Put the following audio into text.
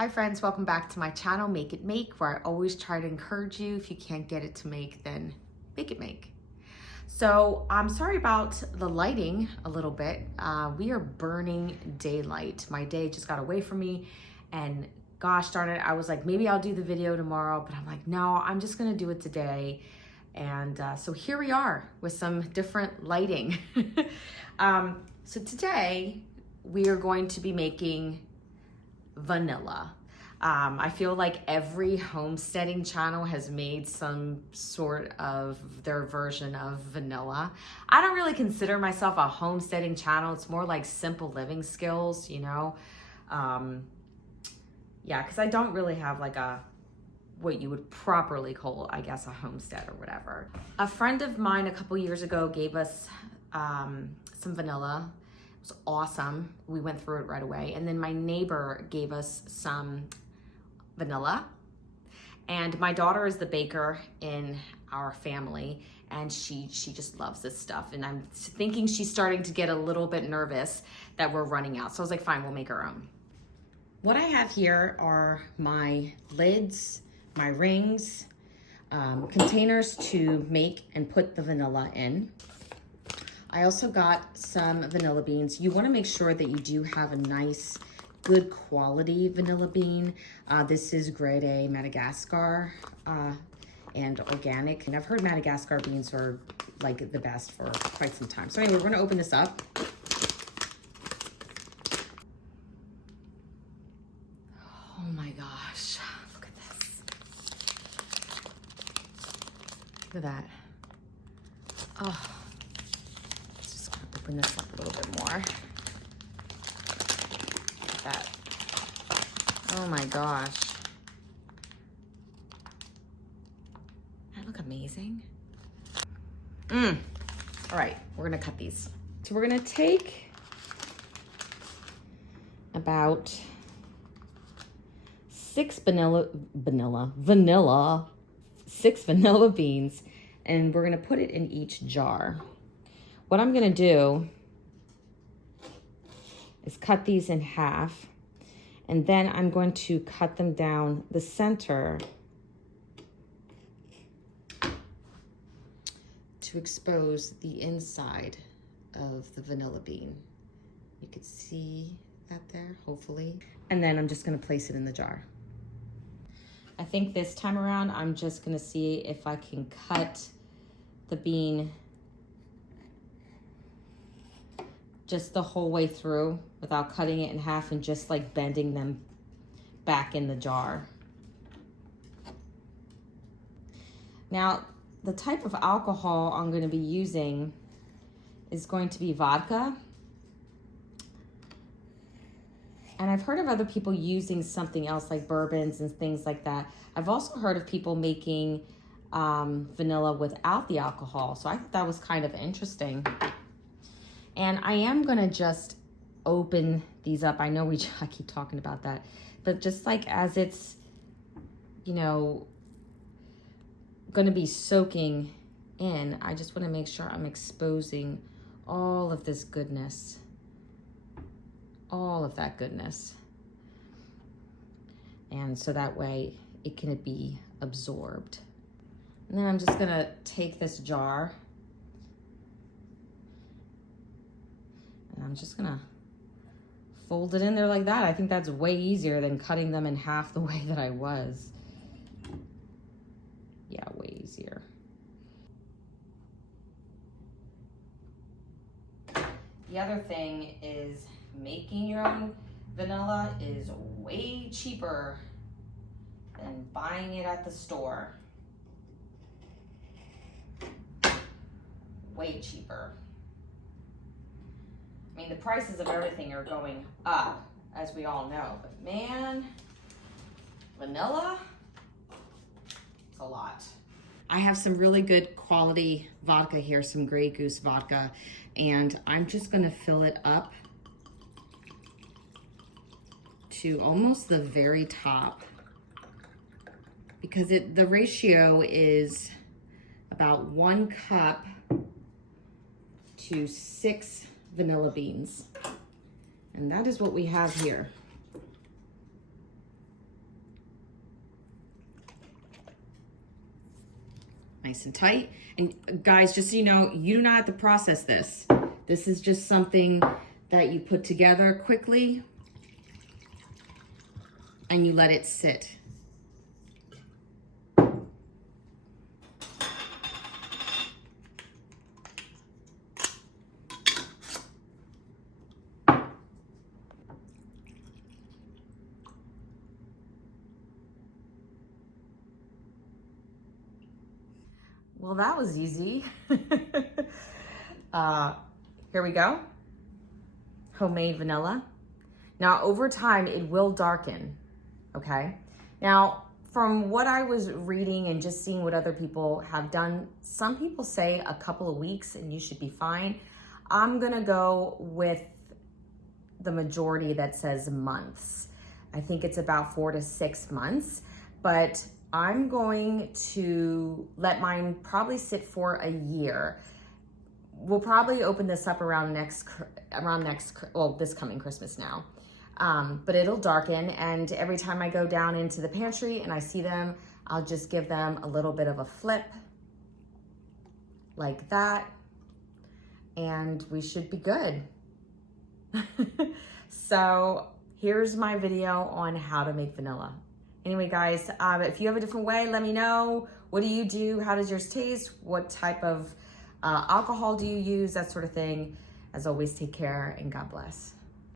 Hi friends, welcome back to my channel, Make It Make, where I always try to encourage you. If you can't get it to make, then make it make. So I'm sorry about the lighting a little bit. We are burning daylight. My day just got away from me, and gosh darn it, I was like, maybe I'll do the video tomorrow, but I'm like, no, I'm just gonna do it today. And so here we are with some different lighting. So today we are going to be making vanilla. I feel like every homesteading channel has made some sort of their version of vanilla. I don't really consider myself a homesteading channel. It's more like simple living skills, you know? Yeah, because I don't really have like what you would properly call, I guess, a homestead or whatever. A friend of mine a couple years ago gave us some vanilla. It was awesome. We went through it right away. And then my neighbor gave us some vanilla. And my daughter is the baker in our family, and she just loves this stuff. And I'm thinking she's starting to get a little bit nervous that we're running out. So I was like, fine, we'll make our own. What I have here are my lids, my rings, containers to make and put the vanilla in. I also got some vanilla beans. You want to make sure that you do have a nice, good quality vanilla bean. This is grade A Madagascar and organic. And I've heard Madagascar beans are like the best for quite some time. So anyway, we're going to open this up. Oh my gosh, look at this. Look at that. Oh. Open this up a little bit more. Look at that. Oh my gosh. That look amazing. All right, we're gonna cut these. So we're gonna take about 6 vanilla beans, and we're gonna put it in each jar. What I'm gonna do is cut these in half, and then I'm going to cut them down the center to expose the inside of the vanilla bean. You can see that there, hopefully. And then I'm just gonna place it in the jar. I think this time around, I'm just gonna see if I can cut the bean just the whole way through without cutting it in half and just like bending them back in the jar. Now, the type of alcohol I'm going to be using is going to be vodka. And I've heard of other people using something else like bourbons and things like that. I've also heard of people making vanilla without the alcohol. So I thought that was kind of interesting. And I am gonna just open these up. I know I keep talking about that, but just like as it's, you know, gonna be soaking in, I just wanna make sure I'm exposing all of this goodness, all of that goodness. And so that way it can be absorbed. And then I'm just gonna take this jar, I'm just gonna fold it in there like that. I think that's way easier than cutting them in half the way that I was. Yeah, way easier. The other thing is making your own vanilla is way cheaper than buying it at the store. Way cheaper. I mean, the prices of everything are going up, as we all know, but man, vanilla, it's a lot. I have some really good quality vodka here, some Grey Goose vodka, and I'm just gonna fill it up to almost the very top, because the ratio is about 1 cup to 6 vanilla beans. And that is what we have here. nice and tight. And guys, just so you know, you do not have to process this. This is just something that you put together quickly and you let it sit. Well, that was easy. Here we go. Homemade vanilla. Now, over time, it will darken, okay? Now, from what I was reading and just seeing what other people have done, some people say a couple of weeks and you should be fine. I'm gonna go with the majority that says months. I think it's about 4 to 6 months, but I'm going to let mine probably sit for a year. We'll probably open this up around this coming Christmas now. But it'll darken, and every time I go down into the pantry and I see them, I'll just give them a little bit of a flip like that, and we should be good. So here's my video on how to make vanilla. Anyway, guys, if you have a different way, let me know. What do you do? How does yours taste? What type of alcohol do you use? That sort of thing. As always, take care and God bless.